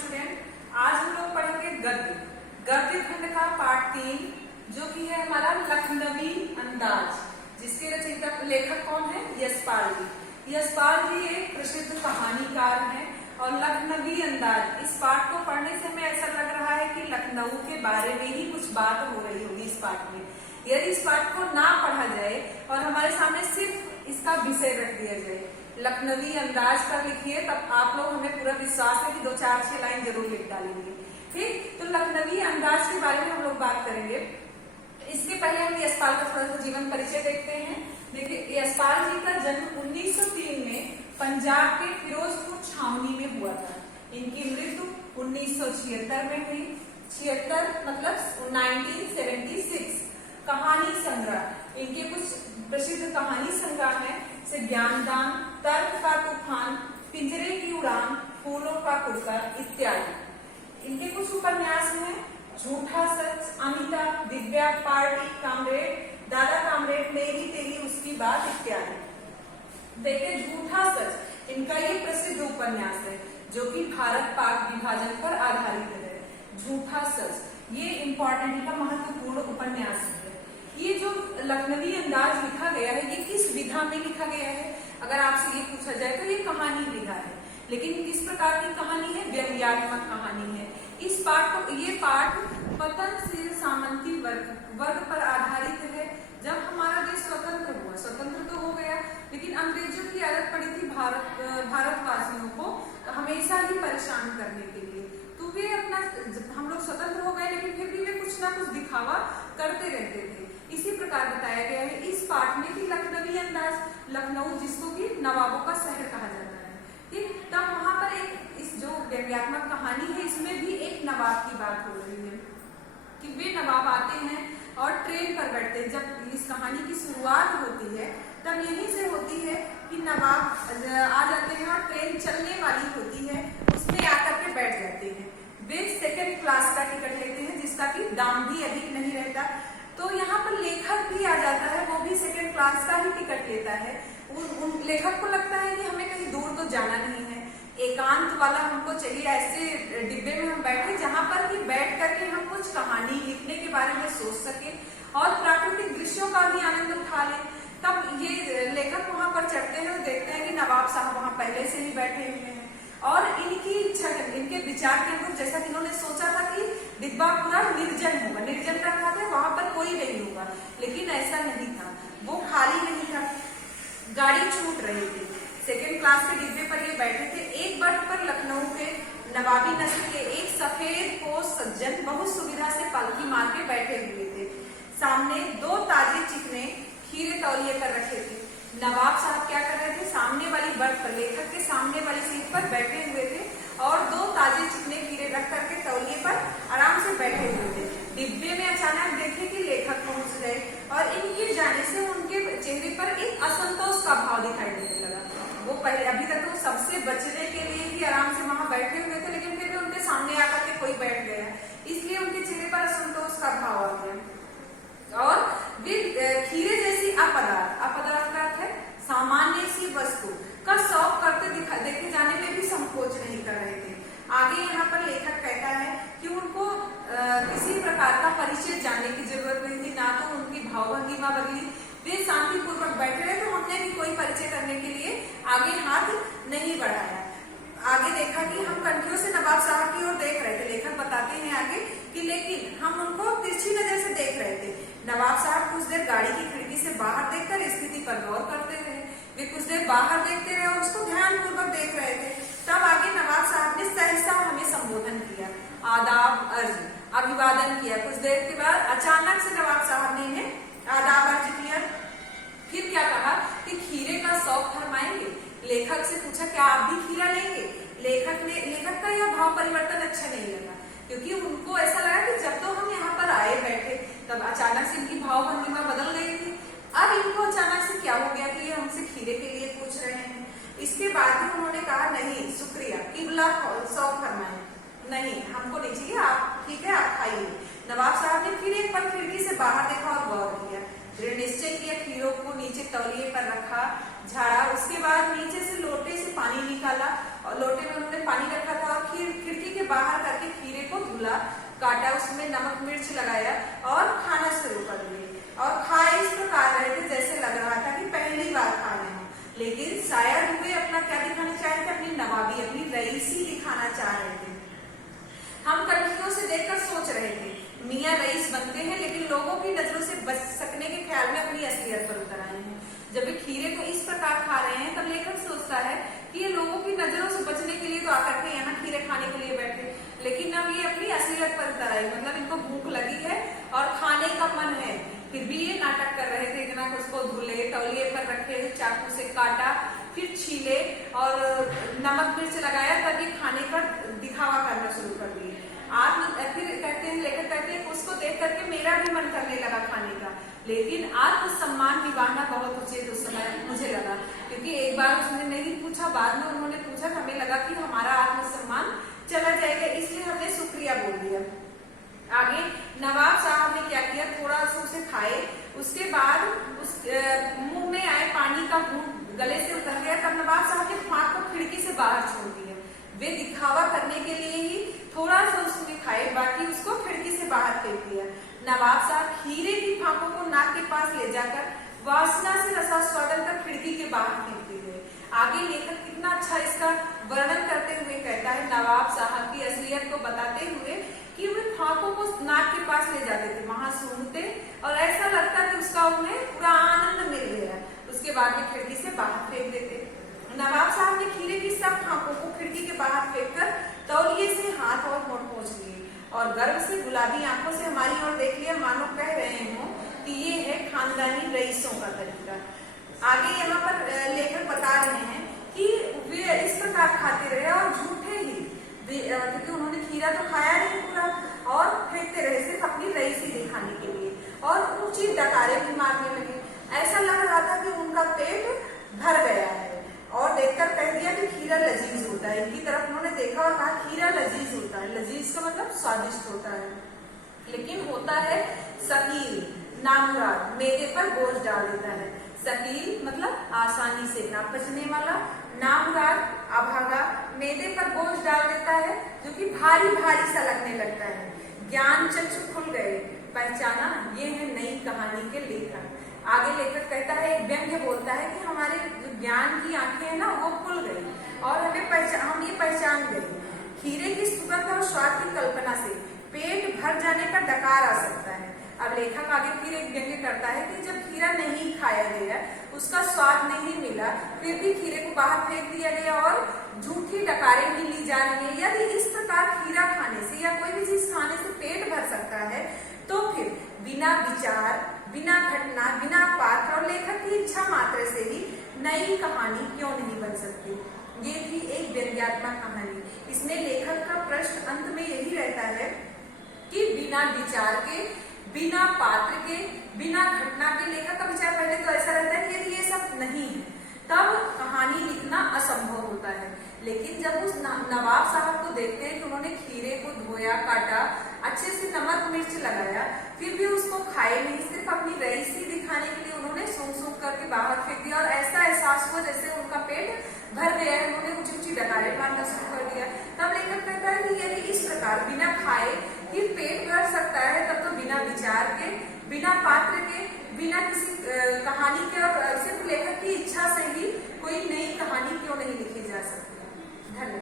Student, आज हम लोग पढ़ेंगे गद्य गद्य खंड का पाठ 3 जो कि है हमारा लखनवी अंदाज, जिसके रचयिता लेखक कौन है? यशपाल जी। यशपाल जी एक प्रसिद्ध कहानीकार हैं और लखनवी अंदाज इस पाठ को पढ़ने से हमें ऐसा लग रहा है कि लखनऊ के बारे में ही कुछ बात हो रही होगी इस पाठ में। यदि इस पाठ को ना पढ़ा जाए और हमारे सामने सिर्फ इसका विषय रख दिया जाए, लखनवी अंदाज का लिखिए, तब आप लोग हमें पूरा विश्वास है कि 2-4-6 लाइन जरूर लिख डालेंगे। ठीक, तो लखनवी अंदाज के बारे में हम लोग बात करेंगे। इसके पहले हम यशपाल का थोड़ा सा जीवन परिचय देखते हैं। देखिए, यशपाल जी का जन्म 1903 में पंजाब के फिरोजपुर छावनी में हुआ था। इनकी मृत्यु 1976 में हुई। 76 मतलब 1976। कहानी संग्रह, इनके कुछ प्रसिद्ध कहानी संग्रह है से ज्ञानदान, तर्क का तूफान, पिंजरे की उड़ान, फूलों का कुर्ता इत्यादि। इनके कुछ उपन्यास हैं झूठा सच, अमिता, दिव्या, पार्टी, कामरेड, दादा कामरेड, मेरी तेरी उसकी बात इत्यादि। देखिए, झूठा सच इनका ये प्रसिद्ध उपन्यास है जो कि भारत पाक विभाजन पर आधारित है। झूठा सच ये इम्पोर्टेंट, इनका महत्वपूर्ण उपन्यास है। ये जो लखनवी अंदाज लिखा गया है, ये किस विधा में लिखा गया है? अगर आपसे ये पूछा जाए तो ये कहानी विधा है, लेकिन किस प्रकार की कहानी है? व्यंग्यात्मक कहानी है। इस पाठ को, ये पाठ पतनशील सामंती वर्ग पर आधारित है। जब हमारा देश स्वतंत्र हुआ, स्वतंत्र तो हो गया, लेकिन अंग्रेजों की आदत पड़ी थी भारतवासियों को हमेशा ही परेशान करने के लिए। तो वे अपना, हम लोग स्वतंत्र हो गए, लेकिन फिर भी वे कुछ ना कुछ दिखावा करते रहते थे। इसी प्रकार बताया गया है इस पाठ में कि लखनवी अंदाज, लखनऊ जिसको कि नवाबों का शहर कहा जाता है, ठीक, तब वहां पर एक इस जो व्यंग्यात्मक कहानी है इसमें भी एक नवाब की बात हो रही है कि वे नवाब आते हैं और ट्रेन पर बैठते हैं। जब इस कहानी की शुरुआत होती है तब यहीं से होती है कि नवाब आ जाते हैं और ट्रेन चलने वाली होती है, उसमें आकर के बैठ जाते हैं। वे सेकेंड क्लास का टिकट लेते हैं जिसका कि दाम भी अधिक नहीं रहता। तो यहाँ पर लेखक भी आ जाता है, वो भी सेकेंड क्लास का ही टिकट लेता है। उन लेखक को लगता है कि हमें कहीं दूर तो जाना नहीं है, एकांत वाला हमको चाहिए, ऐसे डिब्बे में हम बैठे जहां पर कि बैठ करके हम कुछ कहानी लिखने के बारे में सोच सके और प्राकृतिक दृश्यों का भी आनंद उठा ले। तब ये लेखक वहां पर चढ़ते हैं और देखते हैं कि नवाब साहब वहां पहले से ही बैठे हुए हैं और इनकी इच्छा, इनके विचार के अनुरूप, जैसा कि इन्होंने सोचा था कि डिब्बा पूरा निर्जन होगा, निर्जन रखा था, वहां पर कोई नहीं होगा, लेकिन ऐसा नहीं था, वो खाली नहीं था, गाड़ी छूट रही थी। सेकेंड क्लास के डिब्बे पर ये बैठे थे। एक बर्थ पर लखनऊ के नवाबी नस्ल के एक सफेद पोष सज्जन बहुत सुविधा से पालकी मार के बैठे हुए थे। सामने 2 ताजे चिकने खीरे तौलिए पर रखे थे। नवाब साहब क्या कर रहे थे? सामने वाली बर्थ पर, लेखक के सामने वाली सीट पर बैठे हुए थे और 2 ताजे चिकने खीरे रख करके तौलिए पर आराम से बैठे हुए थे। डिब्बे में अचानक देखे कि लेखक पहुंच गए और इनके जाने से उनके चेहरे पर एक असंतोष का भाव दिखाई देने लगा। वो पहले, अभी तक तो सबसे बचने के लिए ही आराम से वहां बैठे हुए थे, लेकिन फिर भी उनके सामने आकर के कोई बैठ गया, इसलिए उनके चेहरे पर असंतोष का भाव आ गया। और वे खीरे जैसी अपदार्थ, अपदार्थ का अर्थ है सामान्य सी वस्तु का शौक करते देखे जाने में भी संकोच नहीं कर रहे थे। आगे यहाँ पर लेखक कहता है कि उनको किसी प्रकार का परिचय जानने की जरूरत नहीं थी, ना तो उनकी भावभंगिमा बदली, वे शांतिपूर्वक बैठे रहे, तो उन्होंने भी कोई परिचय करने के लिए आगे हाथ नहीं बढ़ाया। आगे देखा कि हम कंठियों से नवाब साहब की ओर देख रहे थे। लेखक बताते हैं आगे कि लेकिन हम उनको तिरछी नजर से देख रहे थे। नवाब साहब कुछ देर गाड़ी की खिड़की से बाहर देखकर स्थिति पर गौर करते रहे। वे कुछ देर बाहर देखते रहे और उसको ध्यानपूर्वक देख रहे थे। तब आगे नवाब साहब ने सहसा हमें संबोधन किया, आदाब अर्ज, अभिवादन किया। कुछ देर के बाद अचानक से नवाब साहब ने इन्हें आदाब अर्ज किया। फिर क्या कहा कि खीरे का शौक फरमाएंगे। लेखक से पूछा, क्या आप भी खीरा लेंगे? लेखक का यह भाव परिवर्तन अच्छा नहीं लगा, क्योंकि उनको ऐसा लगा कि जब तो हम यहाँ पर आए बैठे तब अचानक से इनकी भावभंगिमा बदल गई थी। अब इनको अचानक से क्या हो गया कि ये हमसे खीरे के लिए पूछ रहे हैं। इसके बाद भी उन्होंने कहा, नहीं शुक्रिया, किबला शौक फरमाए, नहीं हमको नहीं चाहिए, आप ठीक है आप खाइए। नवाब साहब ने फिर एक पल खिड़की से बाहर देखा और गौर किया। दृढ़ निश्चय किया, खीरों को नीचे तौलिए पर रखा, झाड़ा, उसके बाद नीचे से लोटे से पानी निकाला और लोटे में उन्होंने पानी रखा था और खिड़की के रईसी दिखाना चाह रहे थे। हम कनखियों से देखकर सोच रहे थे मियाँ रईस बनते हैं, लेकिन लोगों की नजरों से बच सकने के ख्याल में अपनी असलियत पर उतर आए हैं। जब वे खीरे को इस प्रकार खा रहे हैं तब लेखक सोचता है कि ये लोगों की नजरों से बचने के लिए तो आकर के यहाँ खीरे खाने के लिए बैठे, लेकिन अब ये अपनी असलियत पर उतर आए, मतलब इनको भूख लगी है और खाने का मन है, फिर भी ये नाटक कर रहे थे। इतना उसको धुले, तौलिए पर रखे, चाकू से काटा, फिर छीले और नमक मिर्च लगाया, तब ये खाने का दिखावा करना शुरू कर दिए। फिर कहते हैं, लेखक कहते हैं उसको देख करके मेरा भी मन करने लगा खाने का, लेकिन आत्मसम्मान निभाना बहुत उचित उस समय मुझे लगा, क्योंकि एक बार उसने नहीं पूछा, बाद में उन्होंने पूछा, हमें लगा कि हमारा आत्मसम्मान चला जाएगा, इसलिए हमने शुक्रिया बोल दिया। आगे नवाब साहब ने क्या किया, थोड़ा सा उसे खाए, उसके बाद उस मुंह में आए पानी का बूंद गले से उतर गया, तब नवाब साहब ने फाँक को खिड़की से बाहर छोड़ दिया। वे दिखावा करने के लिए ही थोड़ा सा उसमें खाए, बाकी उसको खिड़की से बाहर फेंक दिया। नवाब साहब खीरे की फांकों को नाक के पास ले जाकर वासना से रसास्वादन कर खिड़की के बाहर फेंकते गए। आगे लेखक कितना अच्छा इसका वर्णन करते हुए कहता है, नवाब साहब की असलियत को बताते हुए कि वे फांकों को नाक के पास ले जाते थे, वहां सूंघते और ऐसा लगता कि उसका उन्हें पूरा आनंद मिल गया, उसके बाद वे खिड़की से बाहर फेंक देते। नवाब साहब ने खीरे की सब फांकों को खिड़की के बाहर फेंककर तौलिए से हाथ और मुंह पोंछ लिए और गर्व से गुलाबी आंखों से हमारी ओर देख लिया, मानो कह रहे हो कि ये है खानदानी रईसों का तरीका। आगे यहाँ पर लेखक बता रहे हैं कि वे इस प्रकार खाते रहे और झूठे ही, क्योंकि उन्होंने खीरा तो खाया नहीं पूरा और फेंकते रहे सिर्फ अपनी रईसी दिखाने के लिए, और ऊंची डकारे भी मारने लगे। ऐसा लग रहा था कि उनका पेट भर गया है, और देखकर कह दिया कि खीरा लजीज होता है। इनकी तरफ उन्होंने देखा और कहा खीरा लजीज होता है, लजीज का मतलब स्वादिष्ट होता है, लेकिन होता है सकील, नामुराद, मैदे पर बोझ डाल देता है। सकील मतलब आसानी से ना पचने वाला, नामुराद अभागा, मैदे पर बोझ डाल देता है जो कि भारी भारी सा लगने लगता है। ज्ञान चक्षु खुल गए, पहचाना ये है नई कहानी के लेखक। आगे लेखक कहता है, एक व्यंग्य बोलता है कि हमारे ज्ञान की आंखें हैं ना वो खुल गई और हम ये पहचान गए। खीरे की सुगंध और स्वाद की कल्पना से पेट भर जाने का डकार आ सकता है। अब लेखक आगे फिर एक व्यंग्य करता है कि जब खीरा नहीं खाया गया, उसका स्वाद नहीं मिला, फिर भी खीरे को बाहर फेंक दिया गया और झूठी डकारें भी ली जा रही है। यदि इस प्रकार खीरा खाने से या कोई भी चीज खाने से पेट भर सकता है, तो फिर बिना विचार, बिना घटना, बिना पात्र और लेखक की इच्छा मात्र से ही नई कहानी क्यों नहीं बन सकती। ये थी एक व्यंग्यात्मक कहानी। इसमें लेखक का प्रश्न अंत में यही रहता है कि बिना विचार के, बिना पात्र के, बिना घटना के, लेखक का विचार पहले तो ऐसा रहता है कि यदि ये सब नहीं है तब कहानी लिखना असंभव होता है। लेकिन जब उस नवाब साहब को देखते हैं कि उन्होंने खीरे को धोया, काटा, अच्छे से नमक मिर्च लगाया, फिर भी उसको खाए नहीं, सिर्फ अपनी रईसी दिखाने के लिए उन्होंने सूंघ सूंघ करके बाहर फेंक दिया और ऐसा एहसास हुआ जैसे उनका पेट भर गया है, उन्होंने ऊंची ऊंची डकारें मारना शुरू कर दिया। तब लेखक कहता है कि यदि इस प्रकार बिना खाए ही पेट भर सकता है, तब तो बिना विचार के, बिना पात्र के, बिना किसी कहानी के और